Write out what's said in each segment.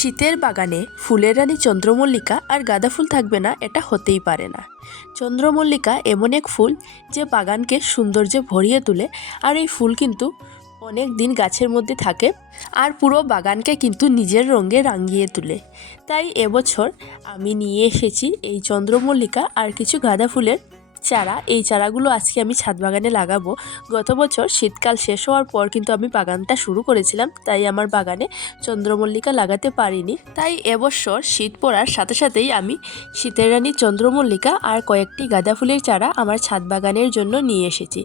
শীতের বাগানে ফুলের রানী চন্দ্রমল্লিকা আর গাঁদা ফুল থাকবে না, এটা হতেই পারে না। চন্দ্রমল্লিকা এমন এক ফুল যে বাগানকে সৌন্দর্যে ভরিয়ে তোলে, আর এই ফুল কিন্তু অনেক দিন গাছের মধ্যে থাকে আর পুরো বাগানকে কিন্তু নিজের রঙে রাঙিয়ে তোলে। তাই এবছর আমি নিয়ে এসেছি এই চন্দ্রমল্লিকা আর কিছু গাঁদা ফুলের চারা, এই চারাগুলো আজকে আমি ছাদ বাগানে লাগাবো। গত বছর শীতকাল শেষ হওয়ার পর কিন্তু আমি বাগানটা শুরু করেছিলাম, তাই আমার বাগানে চন্দ্রমল্লিকা লাগাতে পারিনি। তাই এবছর শীত পড়ার সাথে সাথেই আমি শীতের রানী চন্দ্রমল্লিকা আর কয়েকটি গাঁদা ফুলের চারা আমার ছাদ বাগানের জন্য নিয়ে এসেছি।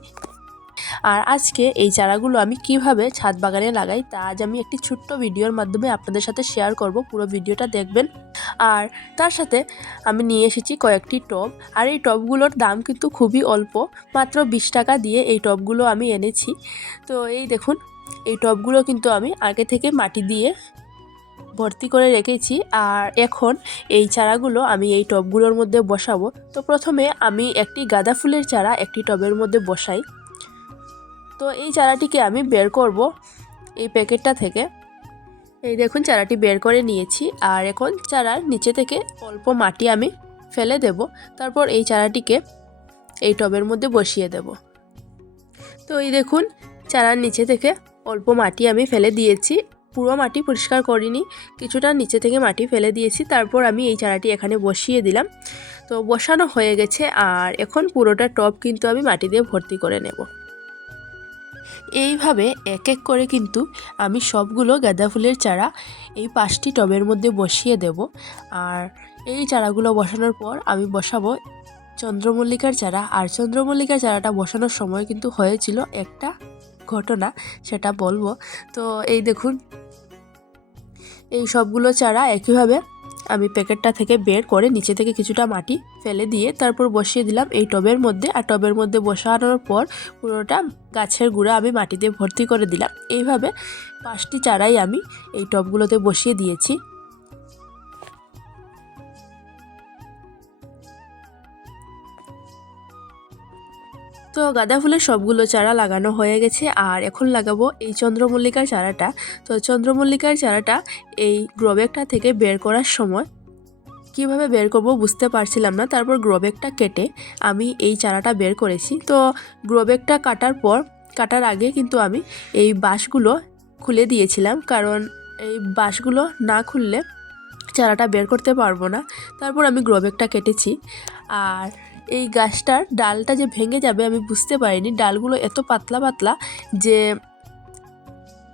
আর আজকে এই চারাগুলো আমি কীভাবে ছাদ বাগানে লাগাই তা আজ আমি একটি ছোট্ট ভিডিওর মাধ্যমে আপনাদের সাথে শেয়ার করব। পুরো ভিডিওটা দেখবেন। আর তার সাথে আমি নিয়ে এসেছি কয়েকটি টব। আর এই টবগুলোর দাম কিন্তু খুবই অল্প, মাত্র বিশ টাকা দিয়ে এই টবগুলো আমি এনেছি। তো এই দেখুন, এই টবগুলো কিন্তু আমি আগে থেকে মাটি দিয়ে ভর্তি করে রেখেছি। আর এখন এই চারাগুলো আমি এই টবগুলোর মধ্যে বসাবো। তো প্রথমে আমি একটি গাঁদা ফুলের চারা একটি টবের মধ্যে বসাই। তো এই চারাটিকে আমি বের করব এই প্যাকেটটা থেকে। এই দেখুন, চারাটি বের করে নিয়েছি। আর এখন চারার নিচে থেকে অল্প মাটি আমি ফেলে দেব। তারপর এই চারাটিকে এই টবের মধ্যে বসিয়ে দেব। তো এই দেখুন, চারার নিচে থেকে অল্প মাটি আমি ফেলে দিয়েছি। পুরো মাটি পরিষ্কার করিনি, কিছুটা নিচে থেকে মাটি ফেলে দিয়েছি। তারপর আমি এই চারাটি এখানে বসিয়ে দিলাম। তো বসানো হয়ে গেছে, আর এখন পুরোটা টব কিন্তু আমি মাটি দিয়ে ভর্তি করে নেব। এইভাবে এক এক করে কিন্তু আমি সবগুলো গাঁদা ফুলের চারা এই পাঁচটি টবের মধ্যে বসিয়ে দেব। আর এই চারাগুলো বসানোর পর আমি বসাবো চন্দ্রমল্লিকার চারা। আর চন্দ্রমল্লিকার চারাটা বসানোর সময় কিন্তু হয়েছিল একটা ঘটনা, সেটা বলব। তো এই দেখুন, এই সবগুলো চারা একইভাবে আমি প্যাকেটটা থেকে বের করে নিচে থেকে কিছুটা মাটি ফেলে দিয়ে তারপর বসিয়ে দিলাম এই টবের মধ্যে। আর টবের মধ্যে বসানোর পর পুরোটা গাছের গুঁড়া আমি মাটিতে ভর্তি করে দিলাম। এইভাবে পাঁচটি চারাই আমি এই টবগুলোতে বসিয়ে দিয়েছি। তো গাঁদা ফুলের সবগুলো চারা লাগানো হয়ে গেছে, আর এখন লাগাবো এই চন্দ্রমল্লিকার চারাটা। তো চন্দ্রমল্লিকার চারাটা এই গ্রোব্যাগটা থেকে বের করার সময় কীভাবে বের করব বুঝতে পারছিলাম না, তারপর গ্রোব্যাগটা কেটে আমি এই চারাটা বের করেছি। তো গ্রোব্যাগটা কাটার পর, কাটার আগে কিন্তু আমি এই বাঁশগুলো খুলে দিয়েছিলাম, কারণ এই বাঁশগুলো না খুললে চারাটা বের করতে পারব না। তারপর আমি গ্রোব্যাগটা কেটেছি, আর এই গাছটার ডালটা যে ভেঙে যাবে, আমি বুঝতে পারিনি। ডালগুলো এত পাতলা পাতলা যে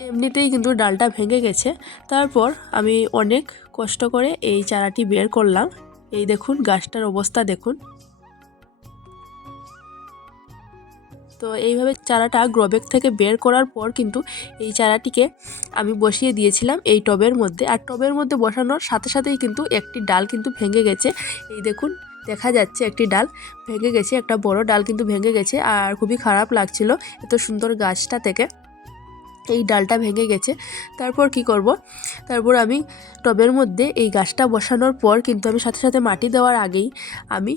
এমনিতেই কিন্তু ডালটা ভেঙে গেছে। তারপর আমি অনেক কষ্ট করে এই চারাটি বের করলাম। এই দেখুন, গাছটার অবস্থা দেখুন। তো এইভাবে চারাটা গ্রবেক থেকে বের করার পর কিন্তু এই চারাটিকে আমি বসিয়ে দিয়েছিলাম এই টবের মধ্যে। আর টবের মধ্যে বসানোর সাথে সাথেই কিন্তু একটি ডাল কিন্তু ভেঙে গেছে। এই দেখুন দেখা যাচ্ছে একটি ডাল ভেঙে গেছে, একটা বড় ডাল কিন্তু ভেঙে গেছে আর খুবই খারাপ লাগছিল এত সুন্দর গাছটা থেকে। এই ডালটা ভেঙে গেছে। তারপর কি করব? তারপর আমি টবের মধ্যে এই গাছটা বসানোর পর কিন্তু আমি সাথে সাথে মাটি দেওয়ার আগেই আমি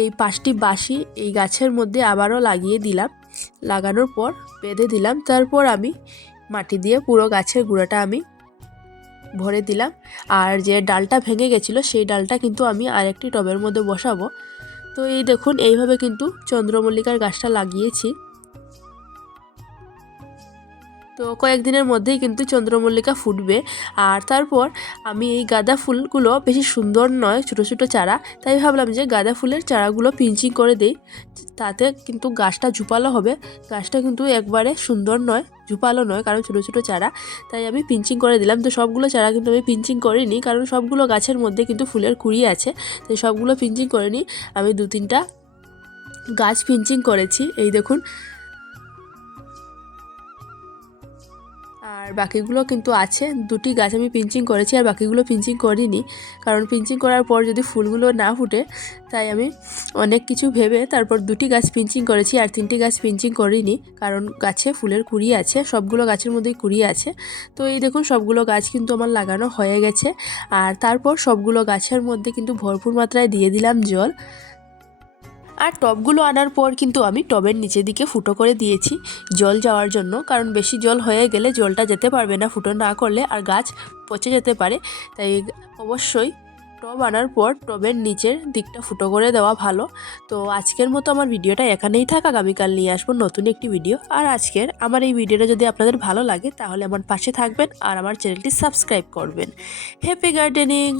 এই পাঁচটি বাঁশি এই গাছের মধ্যে আবারও লাগিয়ে দিলাম। লাগানোর পর বেঁধে দিলাম। তারপর আমি মাটি দিয়ে পুরো গাছের গুঁড়াটা আমি ভরে দিলাম। আর যে ডালটা ভেঙে গেছিল, সেই ডালটা কিন্তু আমি আরেকটি টবের মধ্যে বসাবো। তো এই দেখুন, এইভাবে কিন্তু চন্দ্রমল্লিকার গাছটা লাগিয়েছি। তো কয়েকদিনের মধ্যেই কিন্তু চন্দ্রমল্লিকা ফুটবে। আর তারপর আমি এই গাঁদা ফুলগুলো বেশি সুন্দর নয়, ছোটো ছোটো চারা। তাই ভাবলাম যে গাঁদা ফুলের চারাগুলো পিঞ্চিং করে দিই। তাতে কিন্তু গাছটা ঝুপালো হবে। গাছটা কিন্তু একবারে সুন্দর নয়। ঝুপালো নয়, কারণ ছোটো ছোটো চারা, তাই আমি পিঞ্চিং করে দিলাম। তো সবগুলো চারা কিন্তু আমি পিঞ্চিং করিনি, কারণ সবগুলো গাছের মধ্যে কিন্তু ফুলের কুড়ি আছে, তাই সবগুলো পিঞ্চিং করিনি। আমি দু তিনটা গাছ পিঞ্চিং করেছি। এই দেখুন আর বাকিগুলো কিন্তু আছে। দুটি গাছ আমি পিঞ্চিং করেছি আর বাকিগুলো পিঞ্চিং করিনি। কারণ পিঞ্চিং করার পর যদি ফুলগুলো না ফুটে, তাই আমি অনেক কিছু ভেবে তারপর দুটি গাছ পিঞ্চিং করেছি আর তিনটি গাছ পিঞ্চিং করিনি। কারণ গাছে ফুলের কুড়ি আছে, সবগুলো গাছের মধ্যেই কুড়ি আছে। তো এই দেখুন, সবগুলো গাছ কিন্তু আমার লাগানো হয়ে গেছে। আর তারপর সবগুলো গাছের মধ্যে কিন্তু ভরপুর মাত্রায় দিয়ে দিলাম জল। আর টবগুলো আনার পর কিন্তু আমি টবের নিচের দিকে ফুটো করে দিয়েছি জল যাওয়ার জন্য, কারণ বেশি জল হয়ে গেলে জলটা যেতে পারবে না, ফুটো না করলে আর গাছ পচে যেতে পারে। তাই অবশ্যই টব আনার পর টবের নিচের দিকটা ফুটো করে দেওয়া ভালো। তো আজকের মতো আমার ভিডিওটা এখানেই থাক, আগামীকাল নিয়ে আসব নতুন একটি ভিডিও। আর আজকের আমার এই ভিডিওটা যদি আপনাদের ভালো লাগে, তাহলে আমার পাশে থাকবেন আর আমার চ্যানেলটি সাবস্ক্রাইব করবেন। Happy gardening!